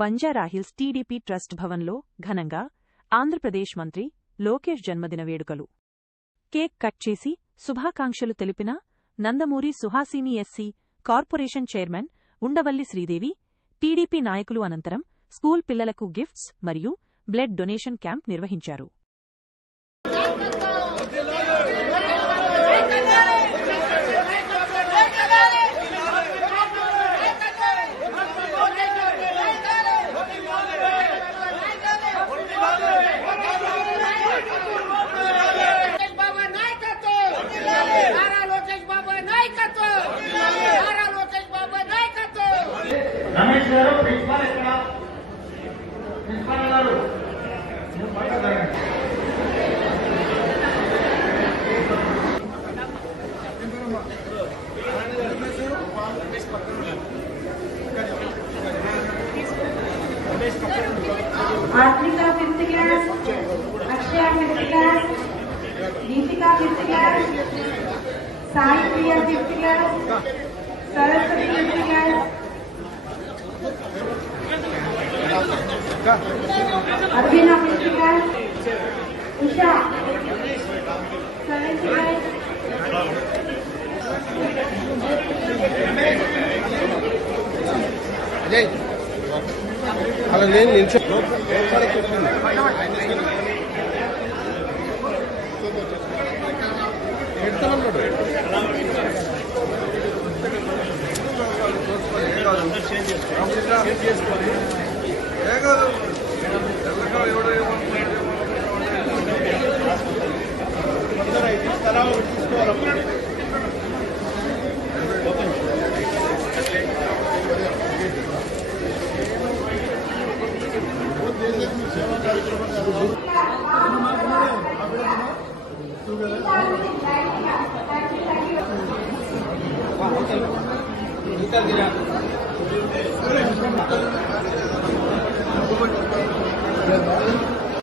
Banjara Hills TDP trust భవన్లో ఘనంగా ఆంధ్రప్రదేశ్ మంత్రి లోకేష్ జన్మదిన వేడుకలు. కేక్ కట్ చేసి శుభాకాంక్షలు తెలిపిన Nandamuri Suhasini SC corporation chairman Undavalli Sridevi, TDP నాయకులు అనంతరం స్కూల్ పిల్లలకు గిఫ్ట్స్ మరియు బ్లడ్ డొనేషన్ క్యాంప్ నిర్వహించారు. రమేష్ గారు ప్రిన్సిపాల్ ఇక్కడ ప్రిన్సిపాల్ గారు Atmika 5th class, Akshaya 5th class, Deepika 5th class, Sai Priya 5th class, Saraswati 5th class, Abhina 5th class, Usha 7th class, Ajay అలా నేను నిల్చో ఇంకా